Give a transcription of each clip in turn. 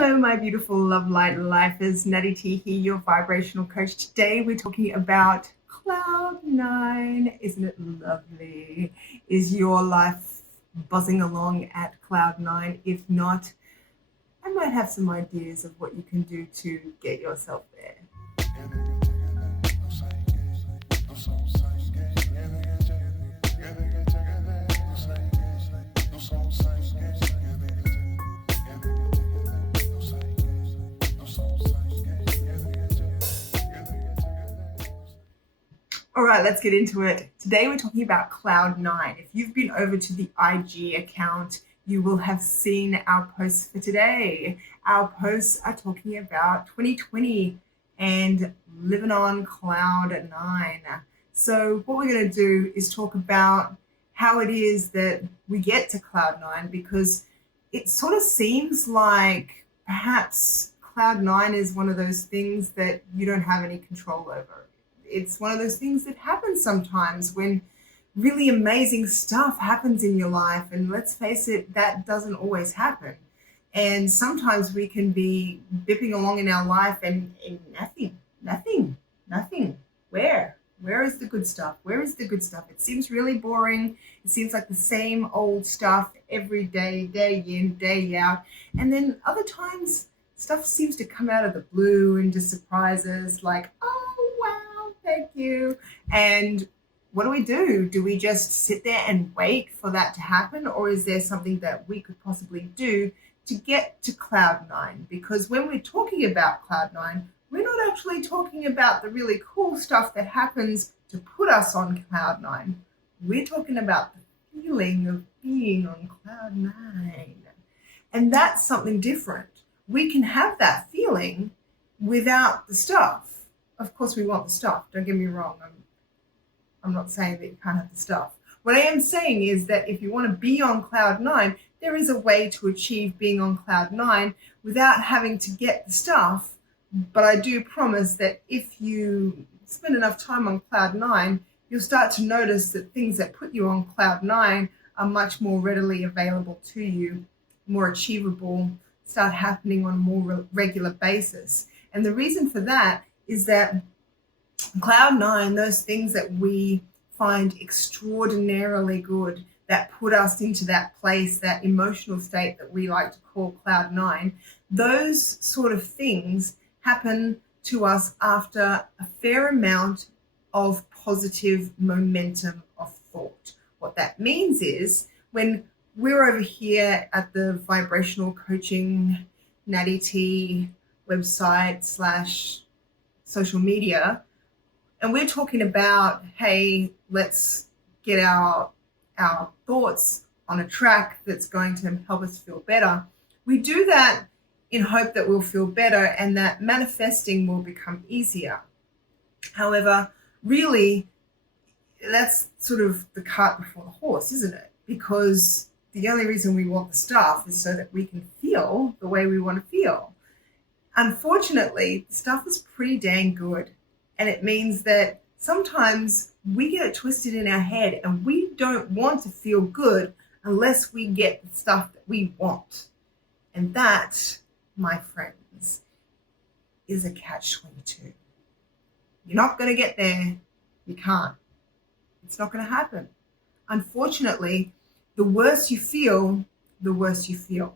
Hello, my beautiful love light lifers. Natty T here, your vibrational coach. Today we're talking about cloud nine. Isn't it lovely? Is your life buzzing along at cloud nine? If not, I might have some ideas of what you can do to get yourself there. All right, let's get into it. Today we're talking about cloud nine. If you've been over to the IG account, you will have seen our posts for today. Our posts are talking about 2020 and living on cloud nine. So what we're going to do is talk about how it is that we get to cloud nine, because it sort of seems like perhaps cloud nine is one of those things that you don't have any control over. It's one of those things that happens sometimes when really amazing stuff happens in your life. And let's face it, that doesn't always happen. And sometimes we can be bipping along in our life and nothing. Where is the good stuff? Where is the good stuff? It seems really boring. It seems like the same old stuff every day, day in, day out. And then other times stuff seems to come out of the blue and just surprise us, like, oh, wow, thank you. And what do? Do we just sit there and wait for that to happen? Or is there something that we could possibly do to get to cloud nine? Because when we're talking about cloud nine, we're not actually talking about the really cool stuff that happens to put us on cloud nine. We're talking about the feeling of being on cloud nine. And that's something different. We can have that feeling without the stuff. Of course, we want the stuff. Don't get me wrong. I'm not saying that you can't have the stuff. What I am saying is that if you want to be on cloud nine, there is a way to achieve being on cloud nine without having to get the stuff. But I do promise that if you spend enough time on cloud nine, you'll start to notice that things that put you on cloud nine are much more readily available to you, more achievable, start happening on a more regular basis. And the reason for that is that cloud nine, those things that we find extraordinarily good, that put us into that place, that emotional state that we like to call cloud nine, those sort of things happen to us after a fair amount of positive momentum of thought. What that means is when we're over here at the Vibrational Coaching Natty T website / social media, and we're talking about, hey, let's get our thoughts on a track that's going to help us feel better. We do that in hope that we'll feel better and that manifesting will become easier. However, really, that's sort of the cart before the horse, isn't it? Because the only reason we want the stuff is so that we can feel the way we want to feel. Unfortunately, stuff is pretty dang good. And it means that sometimes we get it twisted in our head and we don't want to feel good unless we get the stuff that we want. And that, my friends, is a catch-22. You're not going to get there. You can't. It's not going to happen. Unfortunately, the worse you feel, the worse you feel.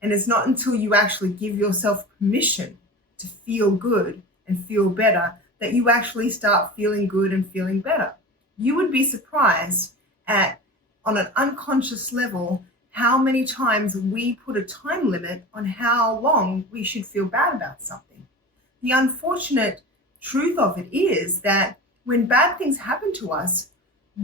And it's not until you actually give yourself permission to feel good and feel better that you actually start feeling good and feeling better. You would be surprised at, on an unconscious level, how many times we put a time limit on how long we should feel bad about something. The unfortunate truth of it is that when bad things happen to us,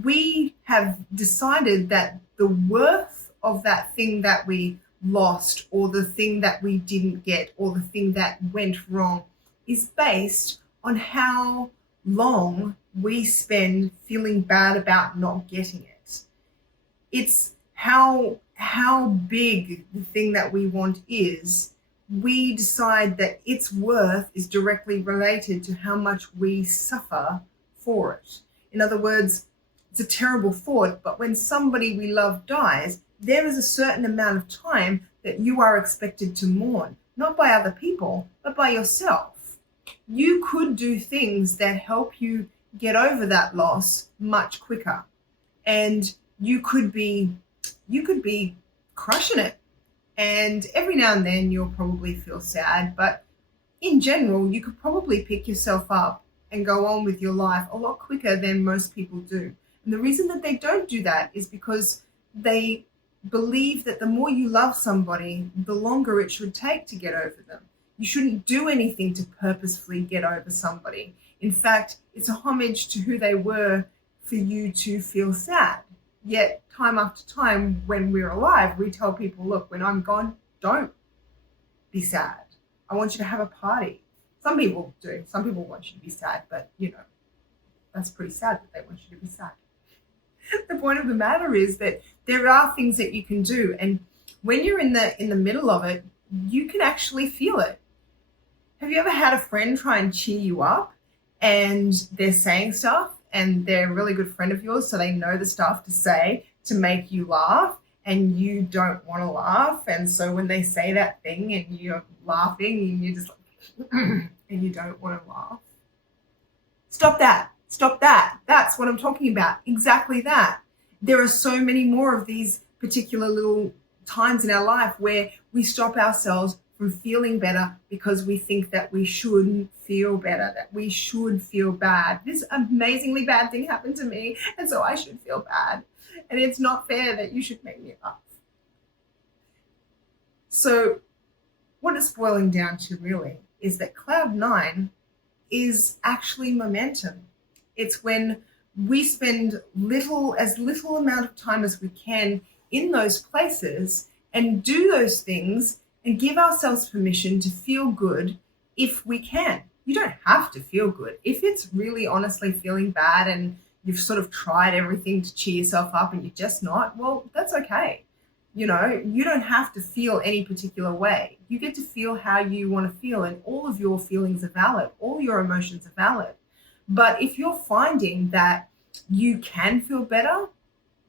we have decided that the worth of that thing that we lost, or the thing that we didn't get, or the thing that went wrong, is based on how long we spend feeling bad about not getting it. It's how big the thing that we want is. We decide that its worth is directly related to how much we suffer for it. In other words, it's a terrible thought, but when somebody we love dies, there is a certain amount of time that you are expected to mourn, not by other people, but by yourself. You could do things that help you get over that loss much quicker. And you could be crushing it. And every now and then you'll probably feel sad, but in general, you could probably pick yourself up and go on with your life a lot quicker than most people do. And the reason that they don't do that is because they believe that the more you love somebody, the longer it should take to get over them. You shouldn't do anything to purposefully get over somebody. In fact, it's a homage to who they were for you to feel sad. Yet, time after time, when we're alive, we tell people, look, when I'm gone, don't be sad. I want you to have a party. Some people do. Some people want you to be sad, but, that's pretty sad that they want you to be sad. The point of the matter is that there are things that you can do. And when you're in the middle of it, you can actually feel it. Have you ever had a friend try and cheer you up and they're saying stuff and they're a really good friend of yours, so they know the stuff to say to make you laugh, and you don't want to laugh, and so when they say that thing and you're laughing and you're just like and you don't want to laugh? Stop that. That's what I'm talking about. Exactly that. There are so many more of these particular little times in our life where we stop ourselves from feeling better because we think that we shouldn't feel better, that we should feel bad. This amazingly bad thing happened to me, and so I should feel bad. And it's not fair that you should make me laugh. So what it's boiling down to really is that cloud 9 is actually momentum. It's when we spend little amount of time as we can in those places and do those things and give ourselves permission to feel good if we can. You don't have to feel good. If it's really honestly feeling bad and you've sort of tried everything to cheer yourself up and you're just not, well, that's okay. You don't have to feel any particular way. You get to feel how you want to feel, and all of your feelings are valid. All your emotions are valid. But if you're finding that you can feel better,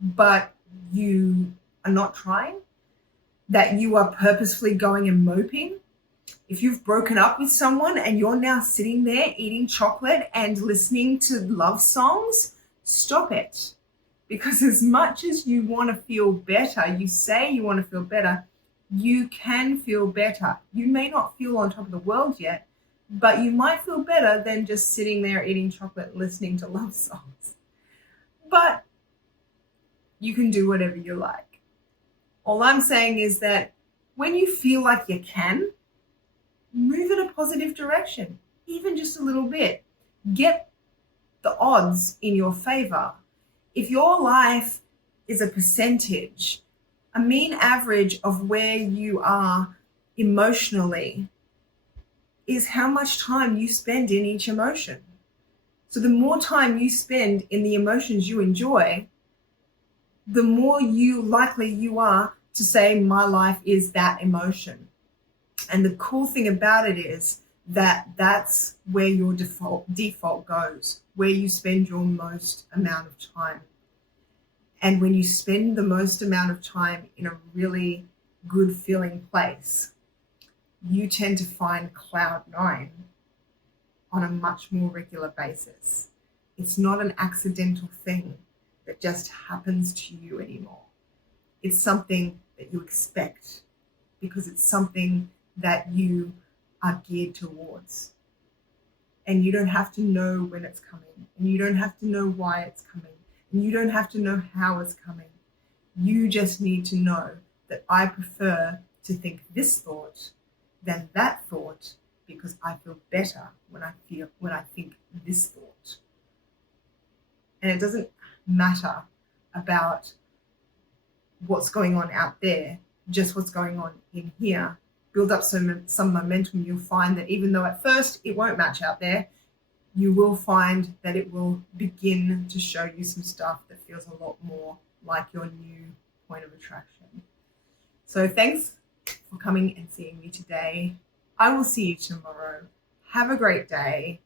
but you are not trying, that you are purposefully going and moping, if you've broken up with someone and you're now sitting there eating chocolate and listening to love songs, stop it. Because as much as you want to feel better, you say you want to feel better, you can feel better. You may not feel on top of the world yet, but you might feel better than just sitting there eating chocolate and listening to love songs. But you can do whatever you like. All I'm saying is that when you feel like you can, move in a positive direction, even just a little bit. Get the odds in your favor. If your life is a percentage, a mean average of where you are emotionally is how much time you spend in each emotion. So the more time you spend in the emotions you enjoy, the more likely you are to say, my life is that emotion. And the cool thing about it is that that's where your default goes, where you spend your most amount of time. And when you spend the most amount of time in a really good feeling place, you tend to find cloud 9 on a much more regular basis. It's not an accidental thing that just happens to you anymore. It's something that you expect because it's something that you are geared towards. And you don't have to know when it's coming, and you don't have to know why it's coming, and you don't have to know how it's coming. You just need to know that I prefer to think this thought than that thought because I feel better when I think this thought. And it doesn't matter about what's going on out there, just what's going on in here. Build up some momentum. You'll find that even though at first it won't match out there, you will find that it will begin to show you some stuff that feels a lot more like your new point of attraction. So thanks for coming and seeing me today. I will see you tomorrow. Have a great day.